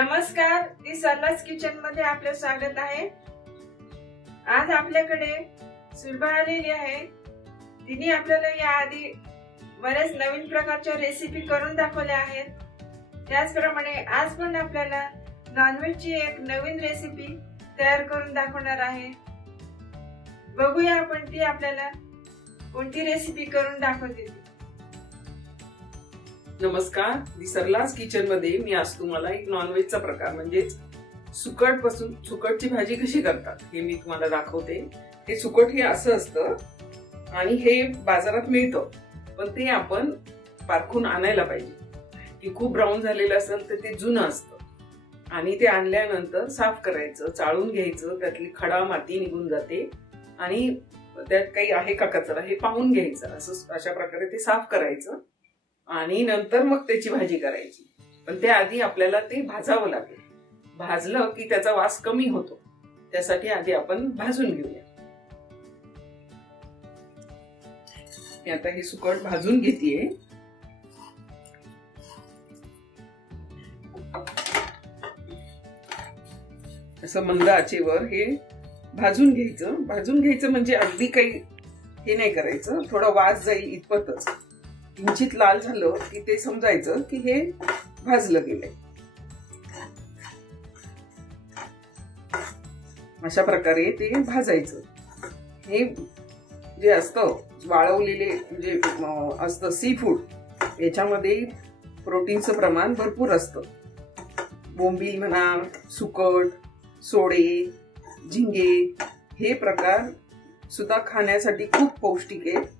नमस्कार, दी सरलास किचन मध्ये आपले स्वागत आहे। आज आपल्याकडे सुलभा आलेली आहे। तिने आपल्याला याआधी बरेच नवीन प्रकारच्या रेसिपी करून दाखवल्या आहेत। त्याचप्रमाणे आज पण आपल्याला नॉनव्हेजची एक नवीन रेसिपी तयार करून दाखवणार आहे। बघूया आपण ती आपल्याला कोणती रेसिपी करून दाखवते। नमस्कार, दी सरलास किचन मध्ये मी आज तुम्हाला एक नॉनव्हेजचा प्रकार म्हणजे सुकट पासून सुकटची भाजी कशी करतात हे मी तुम्हाला दाखवते। हे सुकट हे असं असतं आणि हे बाजारात मिळतं, पण ते आपण पारखून आणायला पाहिजे की खूप ब्राऊन झालेलं असेल तर ते जुनं असतं आणि ते आणल्यानंतर साफ करायचं, चाळून घ्यायचं, त्यातली खडा माती निघून जाते आणि त्यात काही आहे का कचरा हे पाहून घ्यायचं। असं अशा प्रकारे ते साफ करायचं आणि नंतर मग त्याची भाजी करायची। पण त्याआधी आपल्याला ते भाजावं लागेल। भाजलं की त्याचा वास कमी होतो, त्यासाठी आधी आपण भाजून घेऊया। मी आता हे सुकट भाजून घेतेय। असं मंद आचेवर हे भाजून घ्यायचं। भाजून घ्यायचं म्हणजे अगदी काही हे नाही करायचं, थोडा वास जाईल इतपतच। किंचित लाल झालं की ते समजायचं की हे भाजलं गेलंय। अशा प्रकारे ते भाजायचं। हे जे असतं वाळवलेले म्हणजे असतं सी फूड, याच्यामध्ये प्रोटीनचं प्रमाण भरपूर असतं। बोंबील म्हणा, सुकट, सोडे, झिंगे हे प्रकार सुद्धा खाण्यासाठी खूप पौष्टिक आहे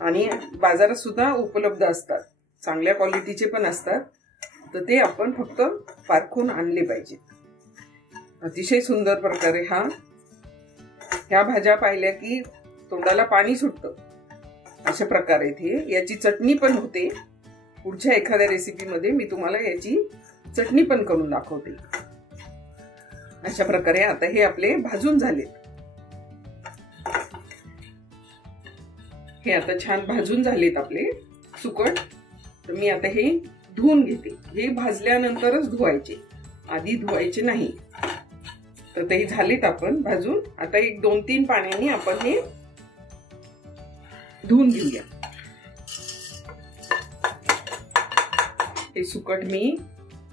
आणि बाजारात सुद्धा उपलब्ध असतात। चांगल्या क्वालिटीचे पण असतात, तर ते आपण फक्त पारखून आणले पाहिजेत। अतिशय सुंदर प्रकारे ह्या भाज्या पाहिल्या की तोंडाला पाणी सुटतं। अशा प्रकारे याची चटणी पण होते। पुढच्या एखाद्या रेसिपीमध्ये मी तुम्हाला याची चटणी पण करून दाखवते। अशा प्रकारे आता हे आपले भाजून झालेत। हे आता छान भाजून झालेत आपले सुकट। तर मी आता हे धुवून घेते। हे भाजल्यानंतरच धुवायचे, आधी धुवायचे नाही। तर ते झालेत आपण भाजून। आता एक 2-3 पाण्याने आपण हे धुवून घेऊया। हे सुकट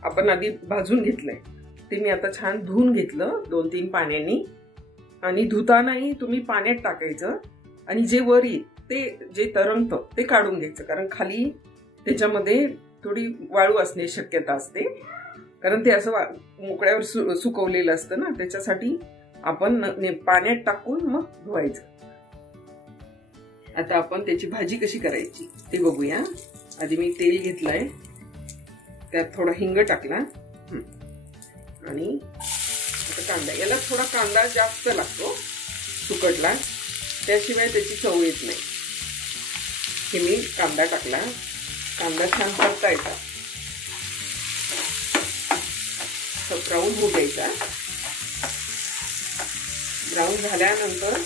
आपण आधी भाजून घेतलंय, ते मी आता छान धुवून घेतलं 2-3 पाण्याने। आणि धुतानाही तुम्ही पाण्यात टाकायचं आणि जे वर येईल ते जे तरंगतं ते काढून घ्यायचं, कारण खाली त्याच्यामध्ये थोडी वाळू असण्याची शक्यता असते, कारण ते असं मोकळ्यावर सुकवलेलं असतं ना, त्याच्यासाठी आपण पाण्यात टाकून मग धुवायचं। आता आपण त्याची भाजी कशी करायची ते बघूया। आधी मी तेल घेतलंय, त्यात थोडा हिंग टाकला आणि आता कांदा, याला थोडा कांदा जास्त लागतो सुकटला, त्याशिवाय त्याची चव येत नाही। हे मी कांदा टाकला, कांदा छान परतायचा, ब्राऊन होऊ द्यायचा। ब्राऊन झाल्यानंतर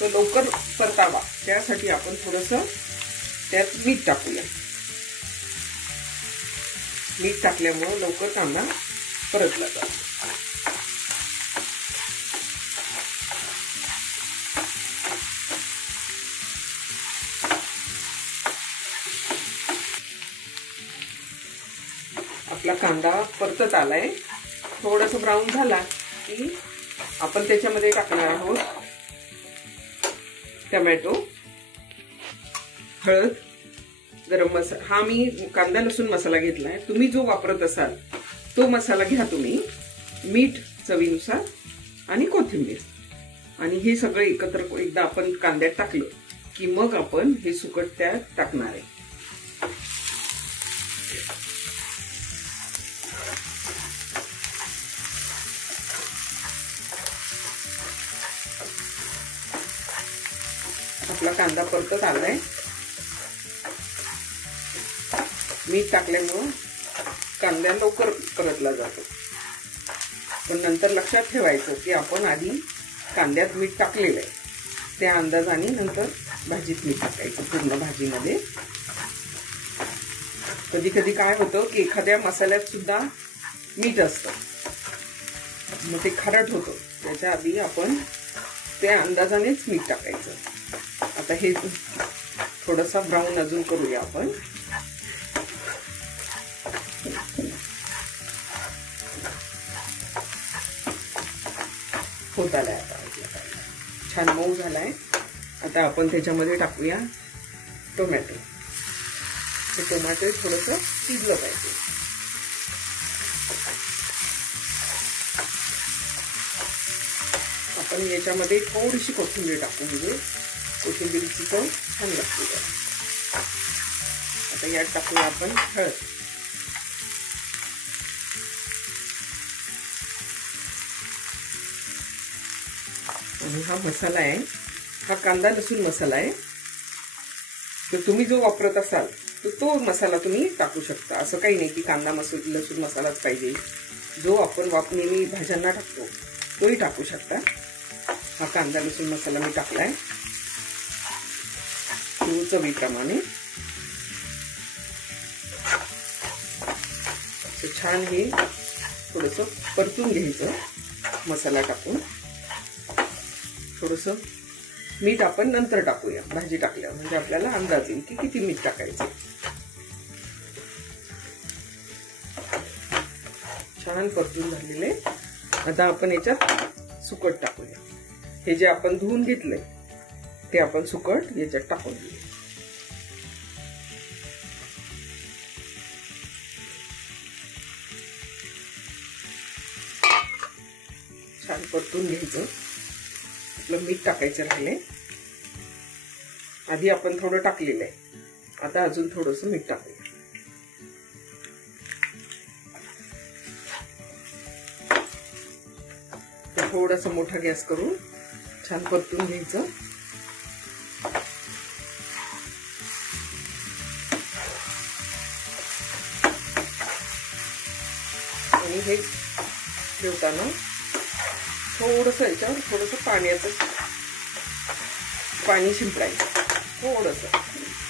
तो लवकर परतावा, त्यासाठी आपण थोडंसं त्यात मीठ टाकूया। मीठ टाकल्यामुळे लवकर कांदा परतला जातो। आपला कांदा परतत आलाय, थोडस ब्राऊन झाला की आपण त्याच्यामध्ये टाकणार आहोत टोमॅटो, हळद, गरम मसाला। हा मी कांदा लसूण मसाला घेतलाय, तुम्ही जो वापरत असाल तो मसाला घ्या तुम्ही, मीठ चवीनुसार आणि कोथिंबीर। आणि हे सगळं एकत्र एकदा आपण कांद्यात टाकलं की मग आपण हे सुकट त्यात टाकणार आहे। आपला कांदा परतत आलाय, मीठ टाकल्यामुळं कांदा लवकर परतला जातो। पण नंतर लक्षात ठेवायचं की आपण आधी कांद्यात मीठ टाकलेलं आहे, त्या अंदाजाने नंतर भाजीत मीठ टाकायचं पूर्ण भाजीमध्ये। कधी कधी काय होतं की एखाद्या मसाल्यात सुद्धा मीठ असतं, मग ते खारट होतं. त्याच्या आधी आपण त्या अंदाजानेच मीठ टाकायचं. आता हे थोडासा ब्राऊन अजून करूया आपण. होत आलाय आता छान मऊ झालाय. आता आपण त्याच्यामध्ये टाकूया टोमॅटो. ते टोमॅटो थोडंसं शिजलं पाहिजे. आपण याच्यामध्ये थोडीशी कोथिंबीर टाकू, म्हणजे कोथिंबीरची चव छान लागते. आता यात टाकूया आपण हळद. आणि हा मसाला आहे, हा कांदा लसूण मसाला आहे. तर तुम्ही जो वापरत असाल तर तो मसाला तुम्ही टाकू शकता. असं काही नाही की कांदा लसूण मसालाच पाहिजे. जो आपण नेहमी भाज्यांना टाकतो तोही टाकू शकता. हा कांदा लसूण मसाला मी टाकलाय चवीप्रमाणे. छान हे थोडंसं परतून घ्यायचं मसाला टाकून. थोडंसं मीठ आपण नंतर टाकूया भाजी टाकल्यावर, म्हणजे आपल्याला अंदाज येईल की किती मीठ टाकायचं. छान परतून झालेले. आता आपण याच्यात सुकट टाकूया. हे जे आपण धुवून घेतलंय ते आपण सुकट याच्यात टाकून देऊया. छान परतून घ्यायचं. आपलं मीठ टाकायचं राहिले. आधी आपण थोडं टाकलेलं आहे, आता अजून थोडंसं मीठ टाकूया. थोडासा मोठा गॅस करून छान परतून घ्यायचं. आणि हे ठेवताना थोडंसं याच्यावर थोडंसं पाणी शिंपडायचं, थोडंसं,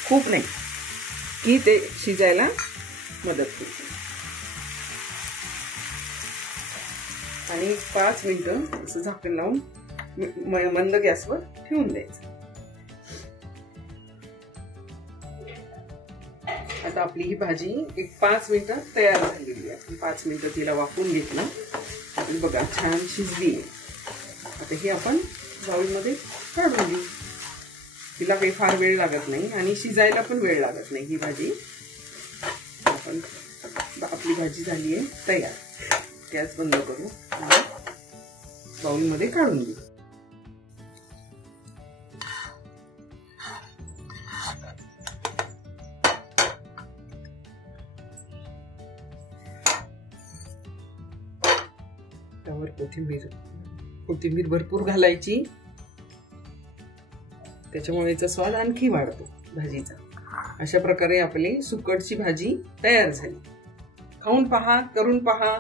खूप नाही, की ते शिजायला मदत होईल. आणि 5 मिनिटं असं झाकण लावून मंद गॅसवर ठेवून द्यायचं. आता आपली ही भाजी एक 5 मिनिटं तयार झालेली आहे. 5 मिनिटं तिला वाफवून घेतलं. आपली बघा छान शिजली आहे. आता ही आपण बाउलमध्ये काढून घेऊ. तिला काही फार वेळ लागत नाही आणि शिजायला पण वेळ लागत नाही ही भाजी. आपली भाजी झाली आहे तयार. गॅस बंद करू आणि बाउलमध्ये काढून घेऊ. त्यावर कोथिंबीर भरपूर घालायची, त्याच्यामुळे याचा स्वाद आणखी वाढतो भाजीचा. अशा प्रकारे आपली सुकटची भाजी तयार झाली. खाऊन पहा, करून पहा.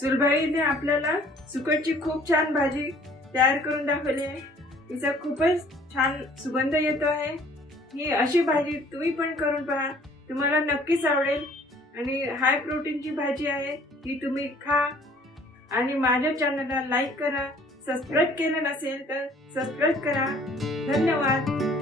सुलभाईने आपल्याला सुकटची खूप छान भाजी तयार करून दाखवली आहे. तिचा खूपच छान सुगंध येतो आहे. ही अशी भाजी तुम्ही पण करून पहा, तुम्हाला नक्कीच आवडेल. आणि हाय प्रोटीनची भाजी आहे, ही तुम्ही खा. आणि माझ्या चॅनलला लाईक करा. सबस्क्राईब केलं नसेल तर सबस्क्राईब करा. धन्यवाद.